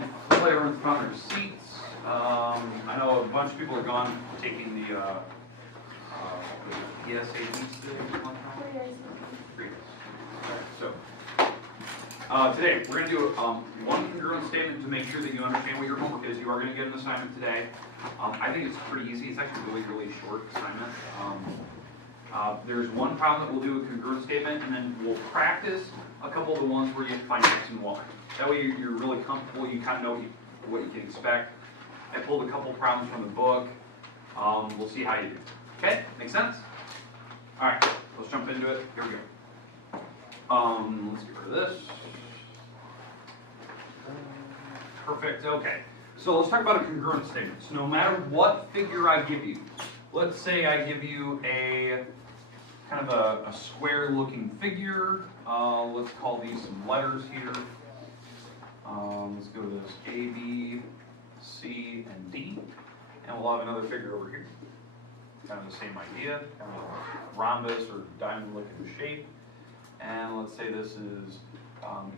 Hopefully everyone's found their seats. I know a bunch of people are gone taking the PSAT today. So today we're going to do one congruent statement to make sure that you understand what your homework is. You are going to get an assignment today. I think it's pretty easy. It's actually really short assignment. There's one problem that we'll do a congruent statement, and then we'll practice a couple of the ones where you have to find X and Y. That way you're really comfortable, you kind of know what you can expect. I pulled a couple problems from the book. We'll see how you do. Okay, make sense? All right, let's jump into it. Here we go. Let's get rid of this. Perfect, okay. So let's talk about a congruent statement. So no matter what figure I give you, let's say I give you a kind of a square looking figure. Let's call these some letters here. Let's go to this A, B, C, and D. And we'll have another figure over here. Kind of the same idea, kind of a rhombus or diamond looking shape. And let's say this is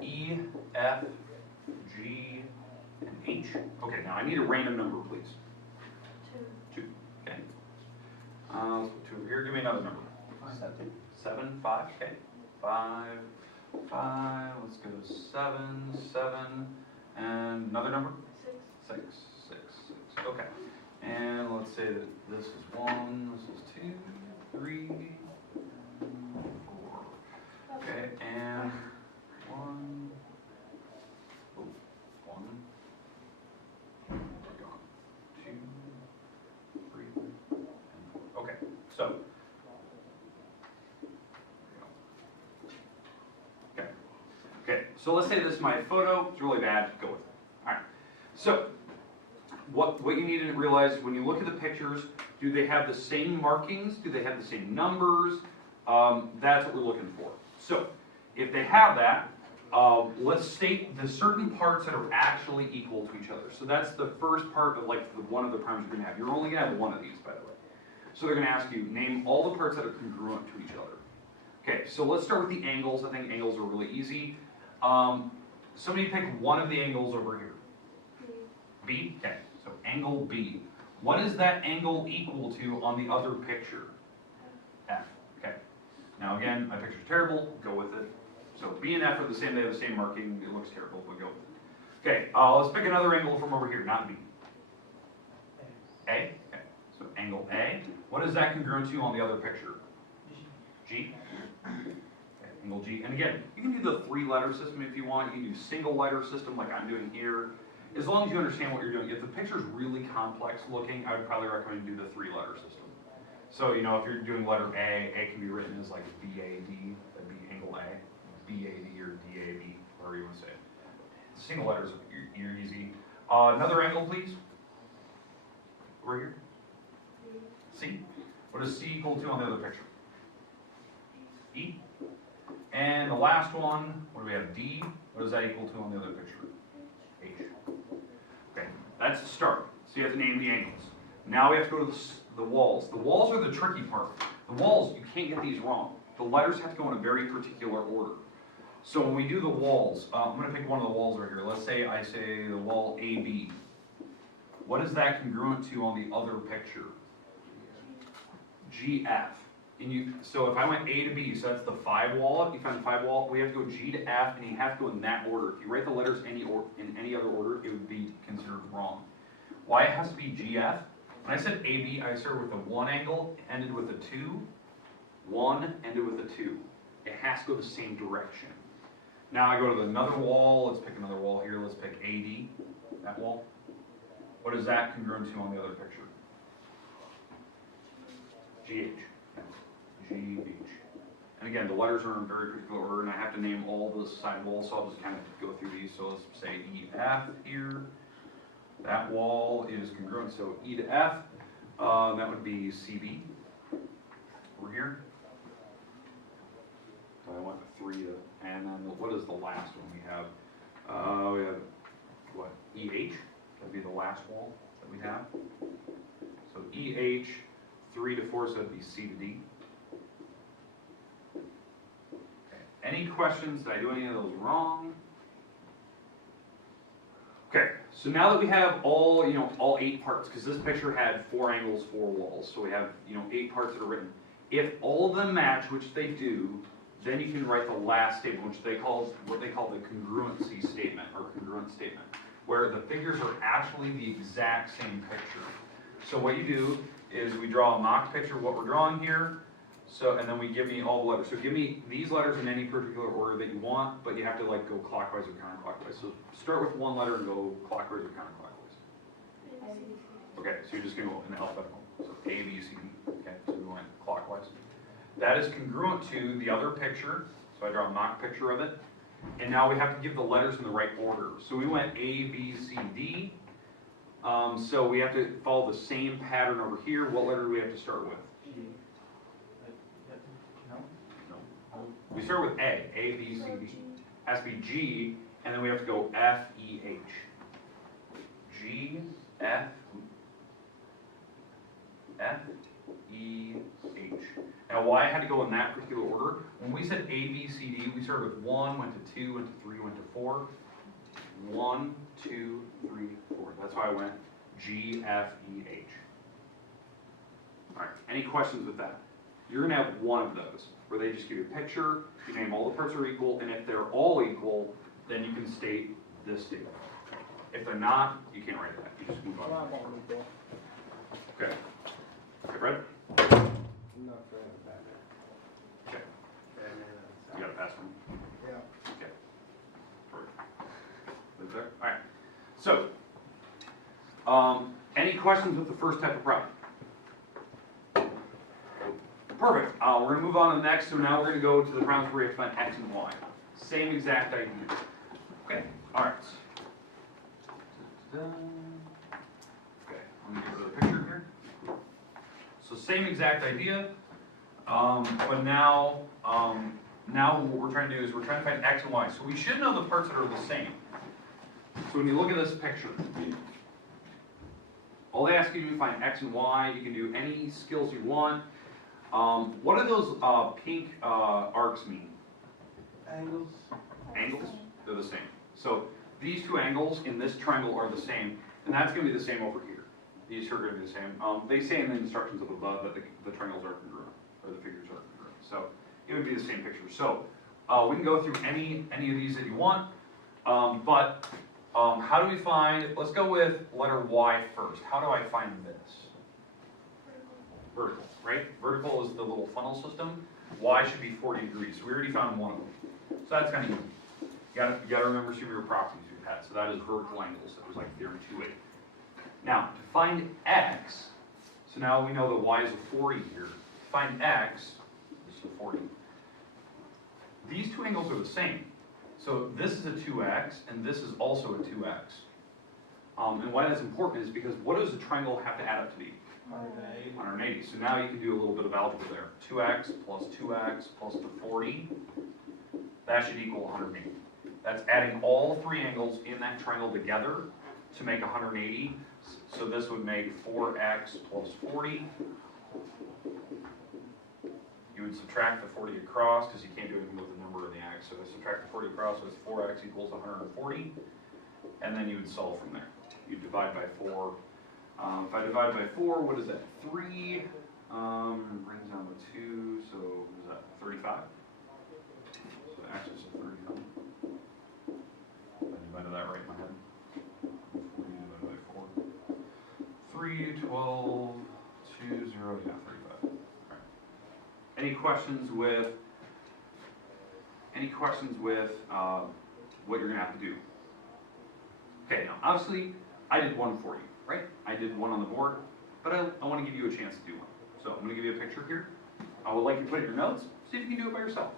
E, F, G, and H. Okay, now I need a random number, please. 2. Okay. Let's put 2 over here. Give me another number. 7, 5. Okay. 5, 5. Let's go to 7, 7. And another number? 6. 6. Okay. And let's say that this is 1, this is 2, 3, 4. Okay, and 1. Oh, 1. 2, 3, and 4. Okay, so. Okay, so let's say this is my photo. It's really bad. Go with it. All right. So what you need to realize when you look at the pictures, do they have the same markings? Do they have the same numbers? That's what we're looking for. So if they have that, let's state the certain parts that are actually equal to each other. So that's the first part of one of the problems you're going to have. You're only going to have one of these, by the way. So they're going to ask you, name all the parts that are congruent to each other. Okay, so let's start with the angles. I think angles are really easy. Somebody pick one of the angles over here. B? Okay, so angle B. What is that angle equal to on the other picture? F. Okay. Now again, my picture's terrible. Go with it. So B and F are the same. They have the same marking. It looks terrible, but go with it. Okay, let's pick another angle from over here, not B. A? Okay, so angle A. What is that congruent to on the other picture? G? Angle G. And again, you can do the 3-letter system if you want. You can do single letter system like I'm doing here. As long as you understand what you're doing. If the picture's really complex looking, I would probably recommend you do the 3-letter system. So, you know, if you're doing letter A can be written as like BAD, that'd be angle A, BAD or DAB, whatever you want to say. Single letters, you're easy. Another angle, please. Over here. C. What is C equal to on the other picture? E. And the last one, what do we have? D. What is that equal to on the other picture? H. Okay, that's the start. So you have to name the angles. Now we have to go to the walls. The walls are the tricky part. The walls, you can't get these wrong. The letters have to go in a very particular order. So when we do the walls, I'm going to pick one of the walls right here. Let's say I say the wall AB. What is that congruent to on the other picture? GF. So if I went A to B, so that's the 5 wall. If you find the 5 wall, we have to go G to F, and you have to go in that order. If you write the letters in any other order, it would be considered wrong. Why it has to be GF? When I said AB, I started with a 1 angle, ended with a 2. 1 ended with a 2. It has to go the same direction. Now I go to another wall. Let's pick another wall here. Let's pick AD, that wall. What is that congruent to on the other picture? GH. GH. And again, the letters are in very particular order, and I have to name all the side walls, so I'll just kind of go through these. So let's say EF here. That wall is congruent, so E to F. That would be CB. Over here. So I went with 3 to, and then what is the last one we have? We have, what, EH? That'd be the last wall that we have. So EH, 3 to 4, so that'd be C to D. Okay. Any questions? Did I do any of those wrong? Okay, So now that we have all, all 8 parts, because this picture had 4 angles, 4 walls, so we have, 8 parts that are written. If all of them match, which they do, then you can write the last statement, which what they call the congruency statement, or congruent statement, where the figures are actually the exact same picture. So what you do is we draw a mock picture of what we're drawing here, and then we give me all the letters. So give me these letters in any particular order that you want, but you have to go clockwise or counterclockwise. So start with one letter and go clockwise or counterclockwise. Okay, so you're just going to go in alphabetical. So A, B, C, D. Okay, so we went clockwise. That is congruent to the other picture. So I draw a mock picture of it. And now we have to give the letters in the right order. So we went A, B, C, D. So we have to follow the same pattern over here. What letter do we have to start with? We start with A, B, C, D. Has to be G, and then we have to go F, E, H. G, F, E, H. Now why I had to go in that particular order, when we said A, B, C, D, we started with 1, went to 2, went to 3, went to 4. 1, 2, 3, 4. That's why I went G, F, E, H. All right, any questions with that? You're gonna have one of those, where they just give you a picture, you name all the parts are equal, and if they're all equal, then you can state this statement. If they're not, you can't write that, you just move on. Okay. Okay, Brett? Okay. You got a pass from? Yeah. Okay. Perfect. Live there? All right. So, any questions with the first type of problem? Perfect. We're going to move on to the next. So now we're going to go to the problems where we have to find x and y. Same exact idea. Okay. All right. Okay. Let me get rid of the picture here. So same exact idea, but now what we're trying to do is we're trying to find x and y. So we should know the parts that are the same. So when you look at this picture, all they ask you to do is find x and y. You can do any skills you want. What do those pink arcs mean? Angles. Angles? They're the same. So these 2 angles in this triangle are the same, and that's going to be the same over here. These two are going to be the same. They say in the instructions up above that the triangles are congruent, or the figures are congruent. So it would be the same picture. So we can go through any of these that you want, but how do we find, let's go with letter Y first. How do I find this? Vertical, right? Vertical is the little funnel system. Y should be 40 degrees. So we already found one of them. So that's kind of easy. You gotta remember some of your properties we've had. So that is vertical angles. That was like theorem 2A. Now, to find x, so now we know that y is a 40 here. To find x, this is a 40. These 2 angles are the same. So this is a 2x, and this is also a 2x. And why that's important is because what does the triangle have to add up to be? 180. 180. So now you can do a little bit of algebra there. 2x plus the 40, that should equal 180. That's adding all 3 angles in that triangle together to make 180. So this would make 4x plus 40. You would subtract the 40 across, because you can't do anything with the number in the x. So subtract the 40 across, so it's 4x equals 140. And then you would solve from there. You divide by 4. If I divide by 4, what is that? 3 brings down to 2, so what is that? 35? So x is a 35. I divided that right in my head. 40 divided by 4. 3, 12, 2, 0, yeah, 35. All right. Any questions with what you're going to have to do? Okay, now obviously I did one for you, right? I did one on the board, but I want to give you a chance to do one. So I'm going to give you a picture here. I would like you to put it in your notes, see if you can do it by yourself.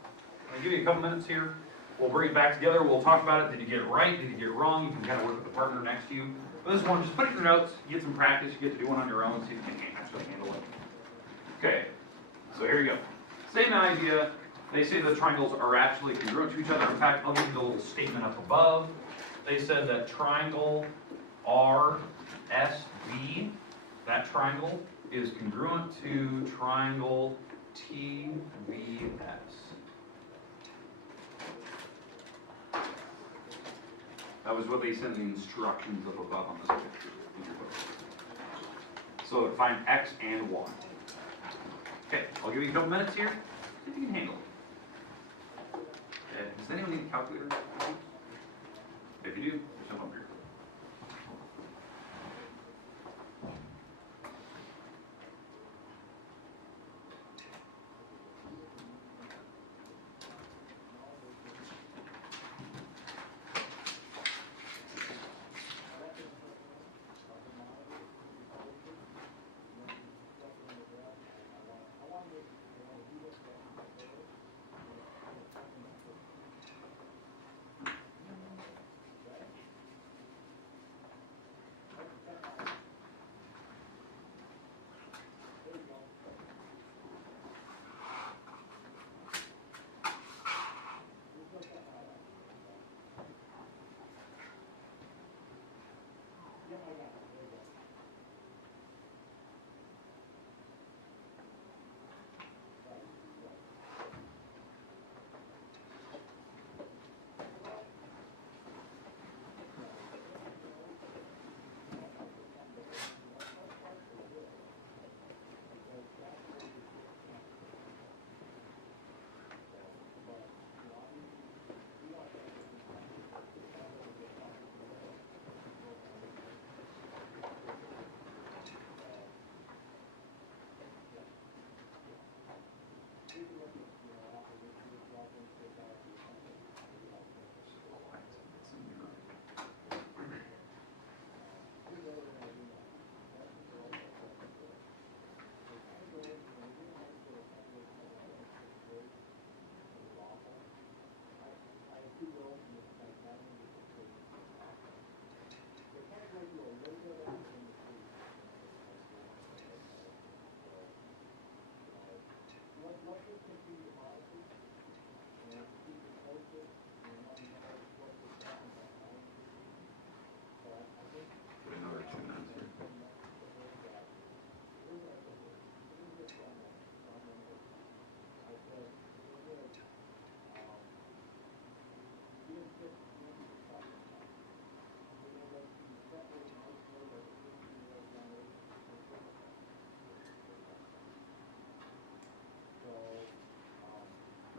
I'm going to give you a couple minutes here. We'll bring it back together. We'll talk about it. Did you get it right? Did you get it wrong? You can kind of work with the partner next to you. But this one, just put it in your notes. You get some practice. You get to do one on your own. See if you can actually handle it. Okay. So here you go. Same idea. They say the triangles are actually congruent to each other. In fact, I'll give you the little statement up above. They said that triangle RSB, that triangle, is congruent to triangle TVS. That was what they said in the instructions up above on this picture. So find x and y. Okay, I'll give you a couple minutes here. See if you can handle it. Okay. Does anyone need a calculator? If you do, jump up here.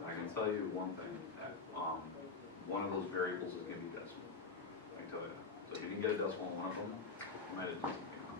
I can tell you one thing, that one of those variables is going to be decimal. I can tell you that. So if you didn't get a decimal on one of them, you might have done something wrong.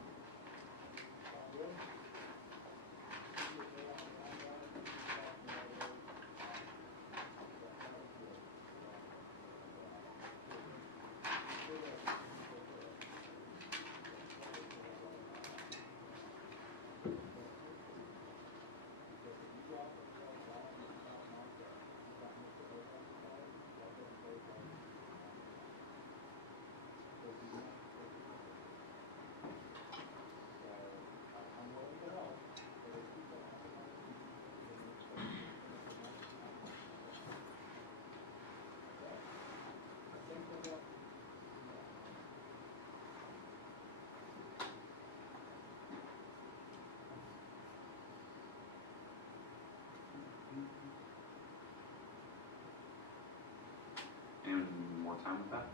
Any more time with that?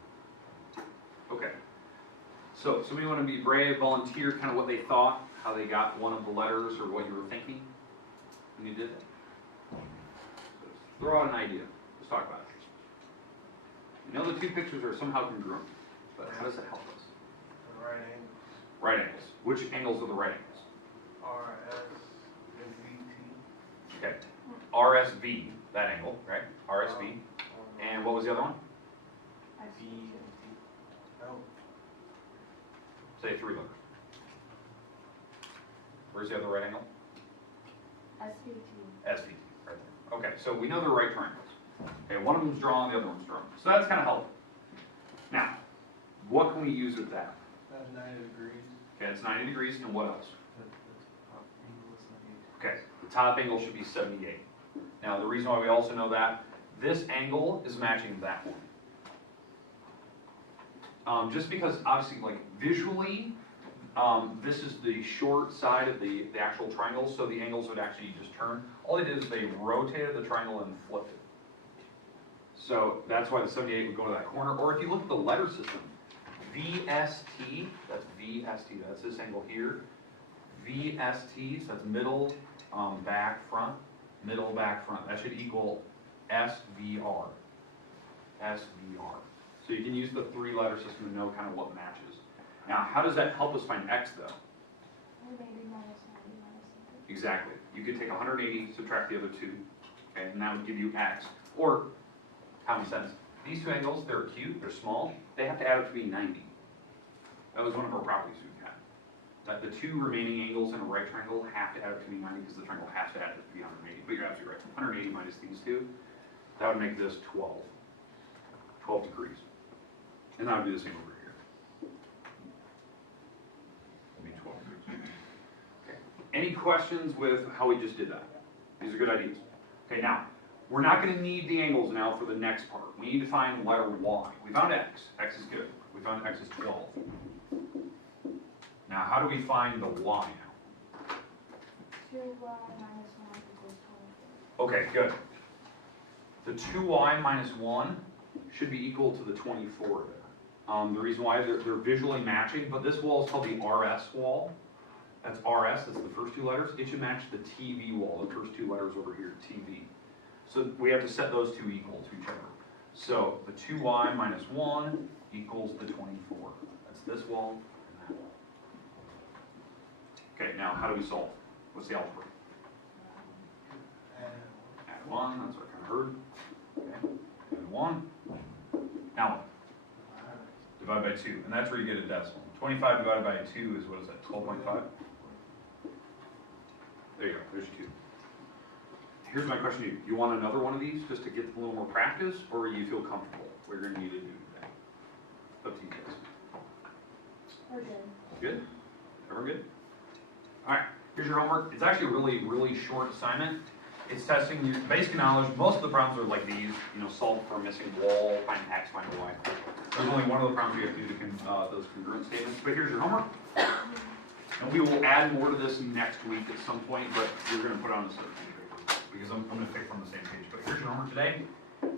Okay. So somebody want to be brave, volunteer kind of what they thought, how they got one of the letters, or what you were thinking when you did it? So throw out an idea. Let's talk about it. You know the two pictures are somehow congruent, but how does it help us? Right angle. Right angles. Which angles are the right angles? RS and VT. Okay. RSV, that angle, right? RSV. And what was the other one? V and T. Oh. Say three letters. Where's the other right angle? SVT. SVT, right there. Okay, so we know they're right triangles. Okay, one of them's drawn, the other one's drawn. So that's kind of helpful. Now, what can we use with that? That's 90 degrees. Okay, it's 90 degrees, and what else? That's top angle is 98. Okay, the top angle should be 78. Now, the reason why we also know that, this angle is matching that one. Just because, obviously, like, visually, this is the short side of the actual triangle, so the angles would actually just turn. All they did is they rotated the triangle and flipped it. So that's why the 78 would go to that corner. Or if you look at the letter system, VST, that's VST, that's this angle here. VST, so that's middle, back, front, middle, back, front. That should equal SVR. SVR. So you can use the 3-letter system to know kind of what matches. Now, how does that help us find X though? 180 minus 90 minus 70. Exactly. You could take 180, subtract the other 2, okay, and that would give you X. Or, common sense, these 2 angles, they're acute, they're small, they have to add up to be 90. That was one of our properties we had. That the 2 remaining angles in a right triangle have to add up to be 90 because the triangle has to add up to be 180. But you're absolutely right. 180 minus these 2, that would make this 12. 12 degrees. And that would be the same over here. It'll be 12 degrees. Okay. Any questions with how we just did that? These are good ideas. Okay, now, we're not going to need the angles now for the next part. We need to find letter Y. We found X. X is good. We found X is 12. Now, how do we find the Y now? 2y minus 1 equals 24. Okay, good. The 2y minus 1 should be equal to the 24 there. The reason why they're visually matching, but this wall is called the RS wall. That's RS, that's the first 2 letters. It should match the TV wall, the first 2 letters over here, TV. So we have to set those 2 equal to each other. So the 2y minus 1 equals the 24. That's this wall and that wall. Okay, now how do we solve? What's the algebra? Add 1, that's what I kind of heard. Okay, add 1. Now what? Divide by 2, and that's where you get a decimal. 25 divided by 2 is, what is that, 12.5? There you go, there's 2. Here's my question to you. You want another one of these just to get a little more practice, or you feel comfortable? What you're going to need to do today? Up to you guys. We're good. Good? Everyone good? All right, here's your homework. It's actually a really, really short assignment. It's testing your basic knowledge. Most of the problems are like these, solve for a missing wall, find X, find a Y. There's only one of the problems you have to do those congruent statements. But here's your homework. And we will add more to this next week at some point, but we're going to put on a certain paper because I'm going to pick from the same page. But here's your homework today.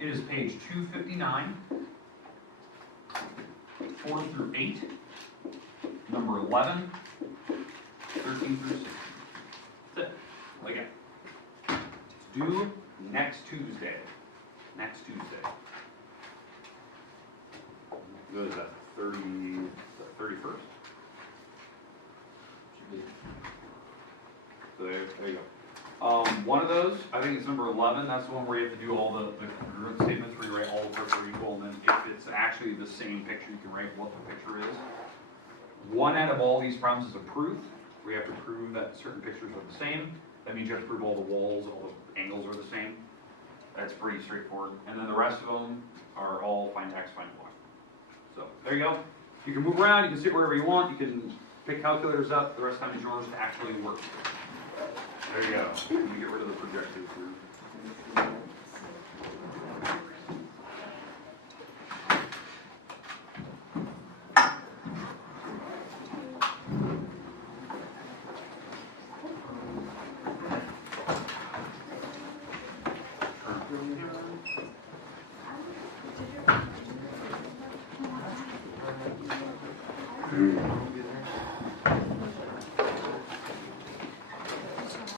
It is page 259, 4 through 8, number 11, 13 through 16. That's it. All I got. Due next Tuesday. Next Tuesday. What is that? 31st? So there you go. One of those, I think it's number 11. That's the one where you have to do all the congruent statements where you write all the parts are equal, and then if it's actually the same picture, you can write what the picture is. One out of all these problems is a proof. We have to prove that certain pictures are the same. That means you have to prove all the walls, all the angles are the same. That's pretty straightforward. And then the rest of them are all find X, find Y. So there you go. You can move around, you can sit wherever you want, you can pick calculators up, the rest of the time is yours to actually work. There you go. Let me get rid of the projectors here.